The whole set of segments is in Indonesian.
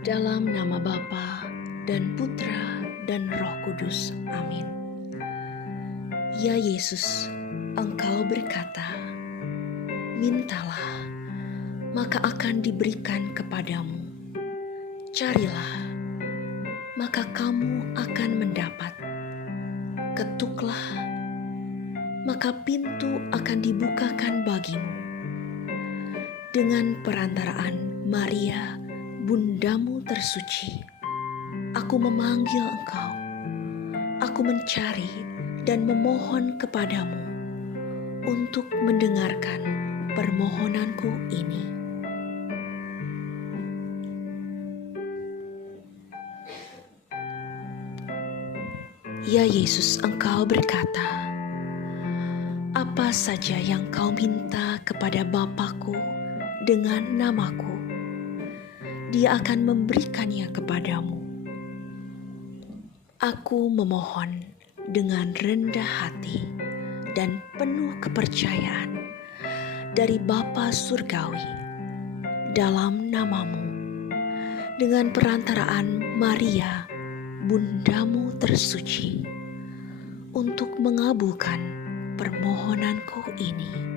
Dalam nama Bapa dan Putra dan Roh Kudus. Amin. Ya Yesus, Engkau berkata, mintalah, maka akan diberikan kepadamu. Carilah, maka kamu akan mendapat. Ketuklah, maka pintu akan dibukakan bagimu. Dengan perantaraan Maria, bundamu tersuci, aku memanggil engkau. Aku mencari dan memohon kepadamu untuk mendengarkan permohonanku ini. Ya Yesus, Engkau berkata, apa saja yang kau minta kepada Bapa-Ku dengan namaku, Dia akan memberikannya kepadamu. Aku memohon dengan rendah hati dan penuh kepercayaan dari Bapa Surgawi dalam namamu, dengan perantaraan Maria, bundamu tersuci, untuk mengabulkan permohonanku ini.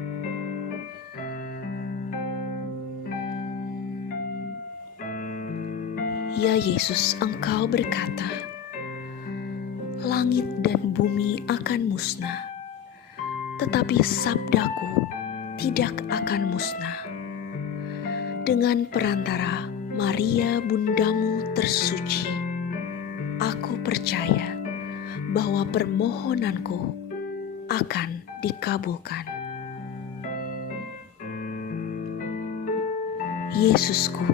Ya Yesus, Engkau berkata, langit dan bumi akan musnah, tetapi sabdaku tidak akan musnah. Dengan perantara Maria bundamu tersuci, aku percaya bahwa permohonanku akan dikabulkan. Yesusku,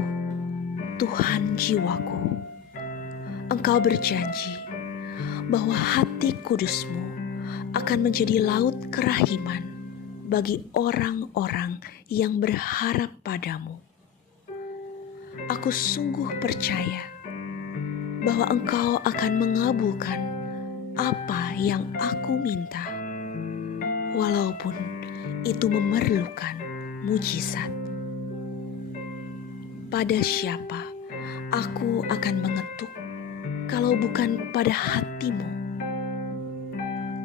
Tuhan jiwaku, Engkau berjanji bahwa hati kudus-Mu akan menjadi laut kerahiman bagi orang-orang yang berharap padamu. Aku sungguh percaya bahwa Engkau akan mengabulkan apa yang aku minta, walaupun itu memerlukan mujizat. Pada siapa aku akan mengetuk kalau bukan pada hatimu?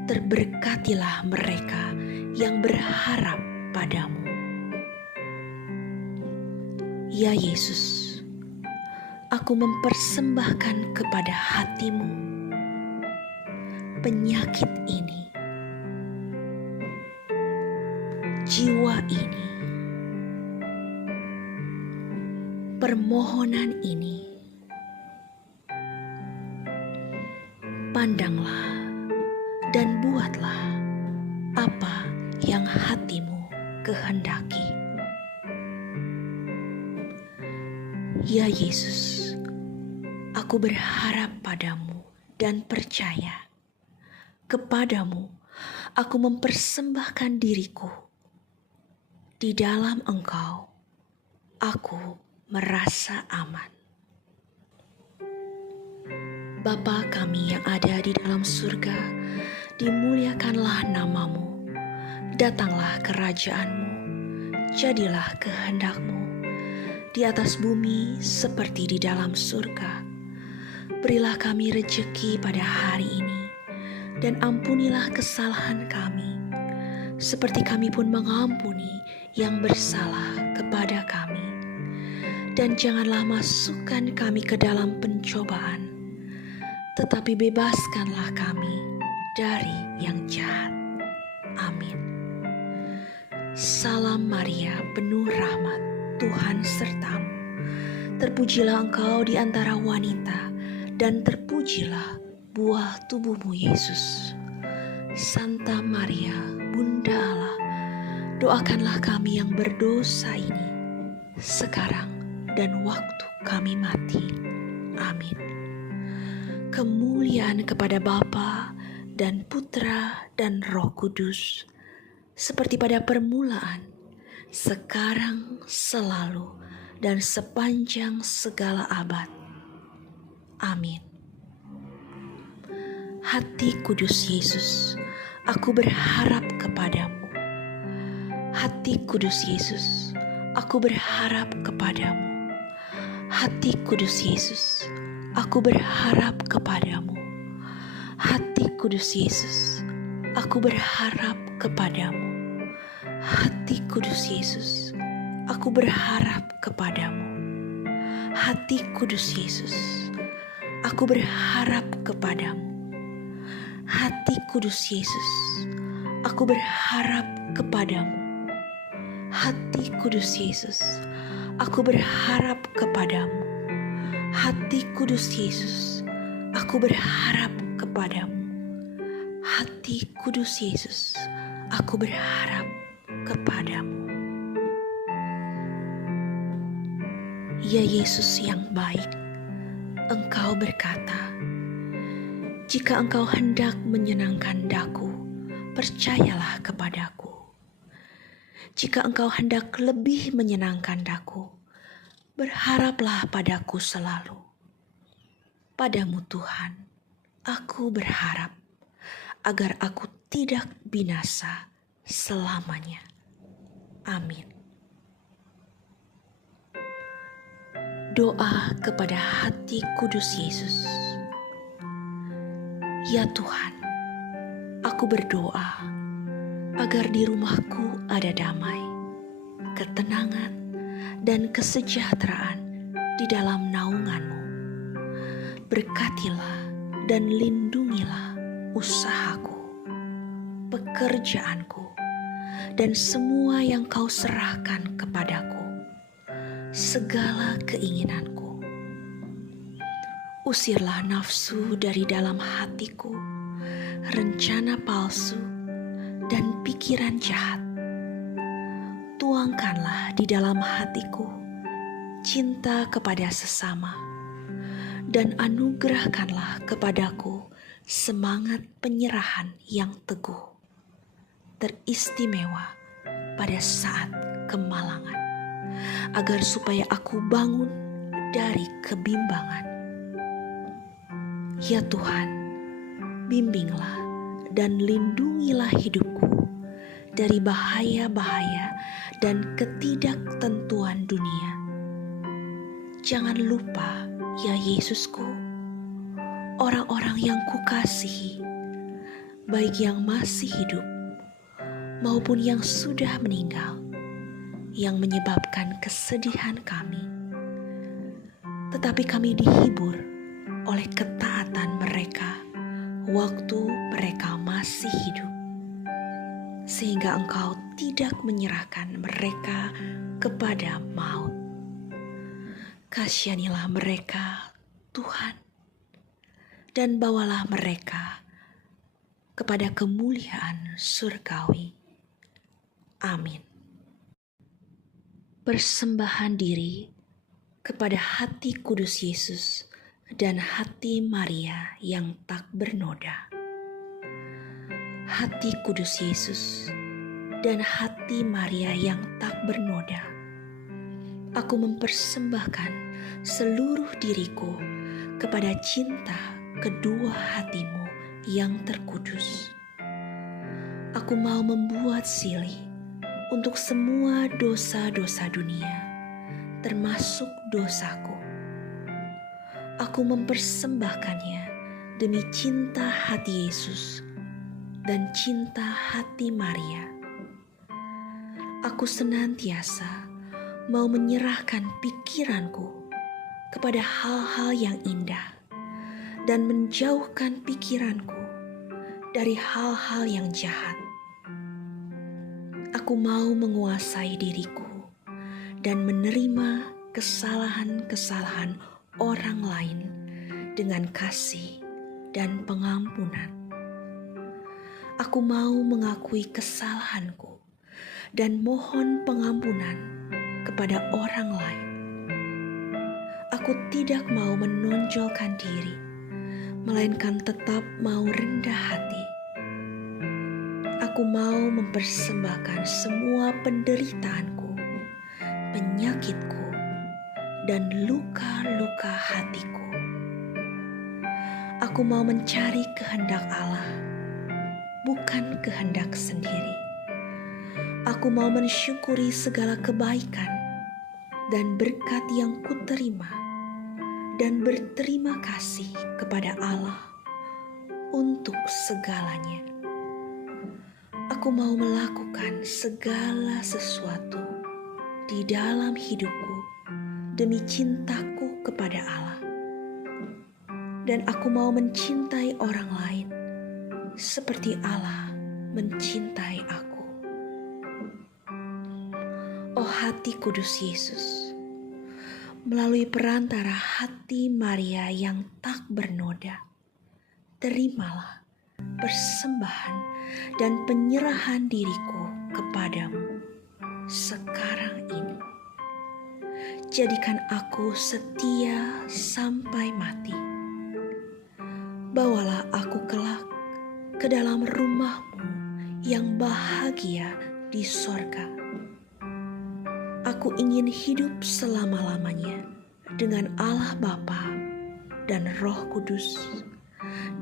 Terberkatilah mereka yang berharap padamu. Ya Yesus, aku mempersembahkan kepada hatimu penyakit ini, jiwa ini, permohonan ini. Pandanglah dan buatlah apa yang hatimu kehendaki. Ya Yesus, aku berharap padamu dan percaya. Kepadamu aku mempersembahkan diriku. Di dalam Engkau aku merasa aman. Bapa kami yang ada di dalam surga, dimuliakanlah namamu. Datanglah kerajaan-Mu, jadilah kehendak-Mu di atas bumi seperti di dalam surga. Berilah kami rejeki pada hari ini, dan ampunilah kesalahan kami, seperti kami pun mengampuni yang bersalah kepada kami. Dan janganlah masukkan kami ke dalam pencobaan, tetapi bebaskanlah kami dari yang jahat. Amin. Salam Maria, penuh rahmat, Tuhan sertamu. Terpujilah engkau di antara wanita, dan terpujilah buah tubuhmu Yesus. Santa Maria, Bunda Allah, doakanlah kami yang berdosa ini, sekarang dan waktu kami mati. Amin. Kemuliaan kepada Bapa dan Putra dan Roh Kudus, seperti pada permulaan, sekarang, selalu, dan sepanjang segala abad. Amin. Hati kudus Yesus, aku berharap kepadamu. Hati kudus Yesus, aku berharap kepadamu. Hati kudus Yesus, aku berharap kepadamu. Hati kudus Yesus, aku berharap kepadamu. Hati kudus Yesus, aku berharap kepadamu. Hati kudus Yesus, aku berharap kepadamu. Hati kudus Yesus, aku berharap kepadamu. Hati kudus Yesus, aku berharap kepadamu. Hati kudus Yesus, aku berharap kepadamu. Hati kudus Yesus, aku berharap kepadamu. Ya Yesus yang baik, Engkau berkata, jika Engkau hendak menyenangkan daku, percayalah kepadaku. Jika Engkau hendak lebih menyenangkan daku, berharaplah padaku selalu. Padamu Tuhan, aku berharap agar aku tidak binasa selamanya. Amin. Doa kepada hati kudus Yesus. Ya Tuhan, aku berdoa agar di rumahku ada damai, ketenangan, dan kesejahteraan di dalam naungan-Mu. Berkatilah dan lindungilah usahaku, pekerjaanku, dan semua yang Kau serahkan kepadaku, segala keinginanku. Usirlah nafsu dari dalam hatiku, rencana palsu, dan pikiran jahat. Tuangkanlah di dalam hatiku cinta kepada sesama, dan anugerahkanlah kepadaku semangat penyerahan yang teguh, teristimewa pada saat kemalangan, agar supaya aku bangun dari kebimbangan. Ya Tuhan, bimbinglah dan lindungilah hidupku dari bahaya-bahaya dan ketidaktentuan dunia. Jangan lupa, ya Yesusku, orang-orang yang kukasihi, baik yang masih hidup maupun yang sudah meninggal, yang menyebabkan kesedihan kami. Tetapi kami dihibur oleh ketaatan mereka waktu mereka masih hidup, sehingga Engkau tidak menyerahkan mereka kepada maut. Kasihanilah mereka, Tuhan, dan bawalah mereka kepada kemuliaan surgawi. Amin. Persembahan diri kepada hati kudus Yesus dan hati Maria yang tak bernoda. Hati kudus Yesus dan hati Maria yang tak bernoda, aku mempersembahkan seluruh diriku kepada cinta kedua hatimu yang terkudus. Aku mau membuat silih untuk semua dosa-dosa dunia, termasuk dosaku. Aku mempersembahkannya demi cinta hati Yesus dan cinta hati Maria. Aku senantiasa mau menyerahkan pikiranku kepada hal-hal yang indah dan menjauhkan pikiranku dari hal-hal yang jahat. Aku mau menguasai diriku dan menerima kesalahan-kesalahan orang lain dengan kasih dan pengampunan. Aku mau mengakui kesalahanku dan mohon pengampunan kepada orang lain. Aku tidak mau menonjolkan diri, melainkan tetap mau rendah hati. Aku mau mempersembahkan semua penderitaanku, penyakitku, dan luka-luka hatiku. Aku mau mencari kehendak Allah, bukan kehendak sendiri. Aku mau mensyukuri segala kebaikan dan berkat yang kuterima dan berterima kasih kepada Allah untuk segalanya. Aku mau melakukan segala sesuatu di dalam hidupku demi cintaku kepada Allah. Dan aku mau mencintai orang lain seperti Allah mencintai aku. Oh hati kudus Yesus, melalui perantara hati Maria yang tak bernoda, terimalah persembahan dan penyerahan diriku kepadamu sekarang ini. Jadikan aku setia sampai mati. Bawalah aku kelak ke dalam rumah-Mu yang bahagia di sorga. Aku ingin hidup selama-lamanya dengan Allah Bapa dan Roh Kudus,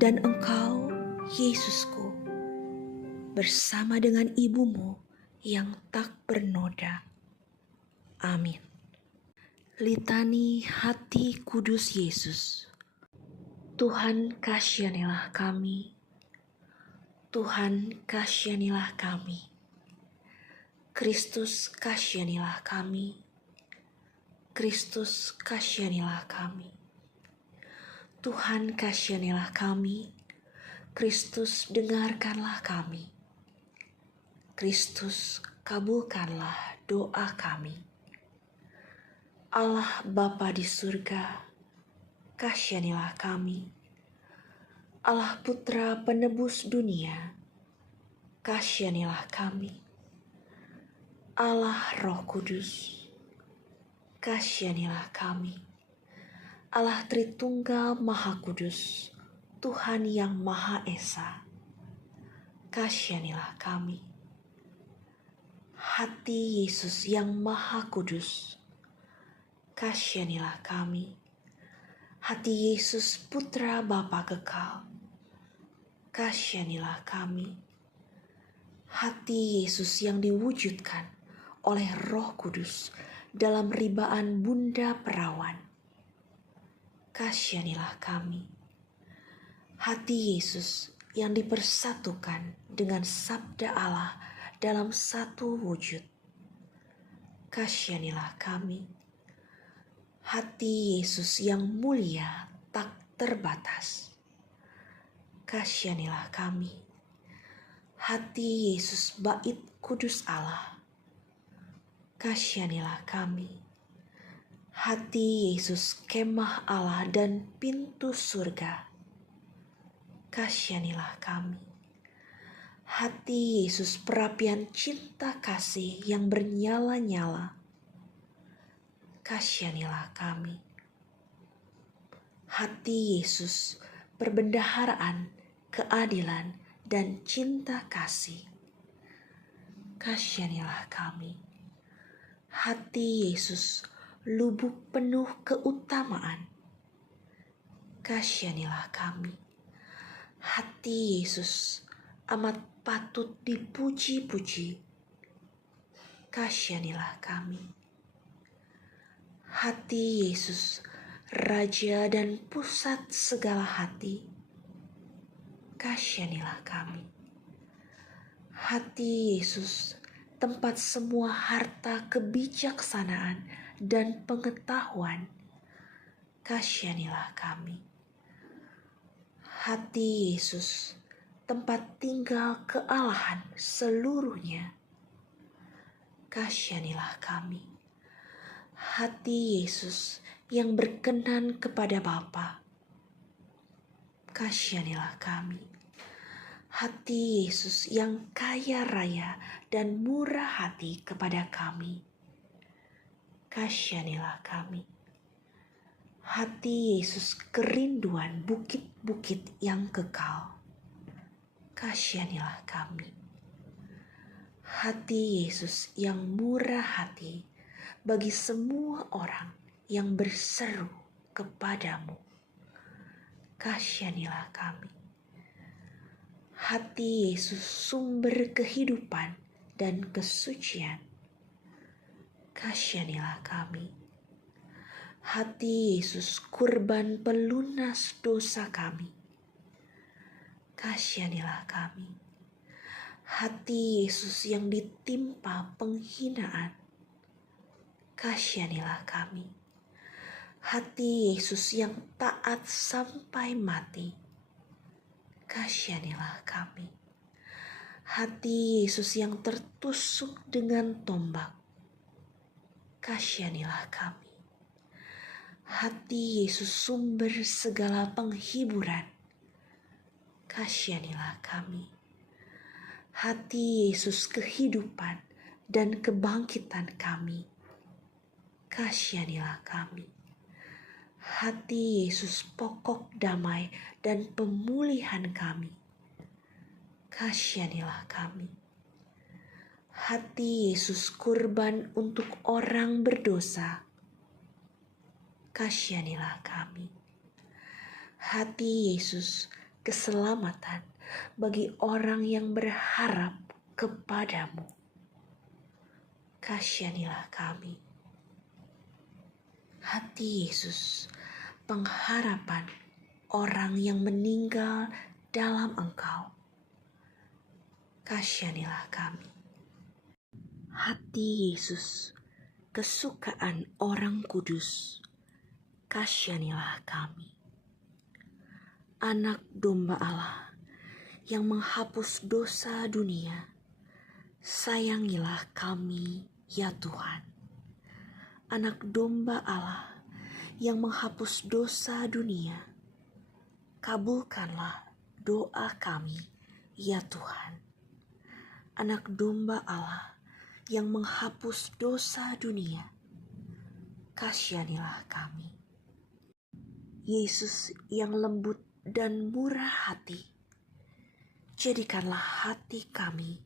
dan Engkau, Yesusku, bersama dengan Ibumu yang tak bernoda. Amin. Litani Hati Kudus Yesus. Tuhan kasihanilah kami. Tuhan kasihanilah kami. Kristus kasihanilah kami. Kristus kasihanilah kami. Tuhan kasihanilah kami. Kristus dengarkanlah kami. Kristus kabulkanlah doa kami. Allah Bapa di surga, kasihanilah kami. Allah Putra penebus dunia, kasihanilah kami. Allah Roh Kudus, kasihanilah kami. Allah Tritunggal Maha Kudus, Tuhan yang Maha Esa, kasihanilah kami. Hati Yesus yang Maha Kudus, kasihanilah kami. Hati Yesus Putra Bapa kekal, kasihanilah kami. Hati Yesus yang diwujudkan oleh Roh Kudus dalam ribaan Bunda Perawan, kasihanilah kami. Hati Yesus yang dipersatukan dengan Sabda Allah dalam satu wujud, kasihanilah kami. Hati Yesus yang mulia tak terbatas, kasihanilah kami. Hati Yesus Bait Kudus Allah, kasihanilah kami. Hati Yesus Kemah Allah dan pintu surga, kasihanilah kami. Hati Yesus perapian cinta kasih yang bernyala-nyala, kasihanilah kami. Hati Yesus perbendaharaan, keadilan, dan cinta kasih, kasihanilah kami. Hati Yesus lubuk penuh keutamaan, kasihanilah kami. Hati Yesus amat patut dipuji-puji, kasihanilah kami. Hati Yesus Raja dan pusat segala hati, kasihanilah kami. Hati Yesus tempat semua harta kebijaksanaan dan pengetahuan, kasihanilah kami. Hati Yesus tempat tinggal kealahan seluruhnya, kasihanilah kami. Hati Yesus yang berkenan kepada Bapa, kasihanilah kami. Hati Yesus yang kaya raya dan murah hati kepada kami, kasihanilah kami. Hati Yesus kerinduan bukit-bukit yang kekal, kasihanilah kami. Hati Yesus yang murah hati bagi semua orang yang berseru kepadamu, kasihanilah kami. Hati Yesus sumber kehidupan dan kesucian, kasihanilah kami. Hati Yesus kurban pelunas dosa kami, kasihanilah kami. Hati Yesus yang ditimpa penghinaan, kasihanilah kami. Hati Yesus yang taat sampai mati, kasihanilah kami. Hati Yesus yang tertusuk dengan tombak, kasihanilah kami. Hati Yesus sumber segala penghiburan, kasihanilah kami. Hati Yesus kehidupan dan kebangkitan kami, kasihanilah kami. Hati Yesus pokok damai dan pemulihan kami, kasihanilah kami. Hati Yesus kurban untuk orang berdosa, kasihanilah kami. Hati Yesus keselamatan bagi orang yang berharap kepadamu, kasihanilah kami. Hati Yesus pengharapan orang yang meninggal dalam Engkau, kasihanilah kami. Hati Yesus kesukaan orang kudus, kasihanilah kami. Anak domba Allah yang menghapus dosa dunia, sayangilah kami ya Tuhan. Anak domba Allah yang menghapus dosa dunia, kabulkanlah doa kami ya Tuhan. Anak domba Allah yang menghapus dosa dunia, kasihanilah kami. Yesus yang lembut dan murah hati, jadikanlah hati kami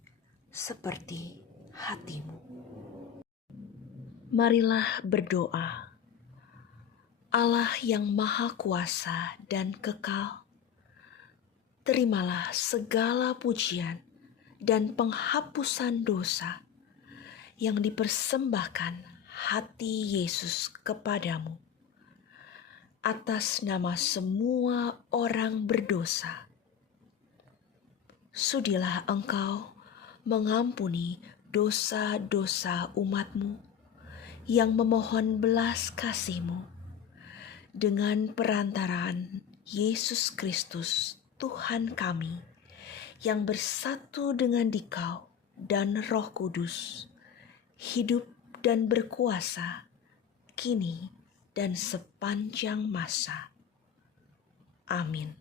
seperti hati-Mu. Marilah berdoa. Allah yang maha kuasa dan kekal, terimalah segala pujian dan penghapusan dosa yang dipersembahkan hati Yesus kepadamu atas nama semua orang berdosa. Sudilah Engkau mengampuni dosa-dosa umat-Mu yang memohon belas kasih-Mu dengan perantaraan Yesus Kristus Tuhan kami yang bersatu dengan Dikau dan Roh Kudus, hidup dan berkuasa kini dan sepanjang masa. Amin.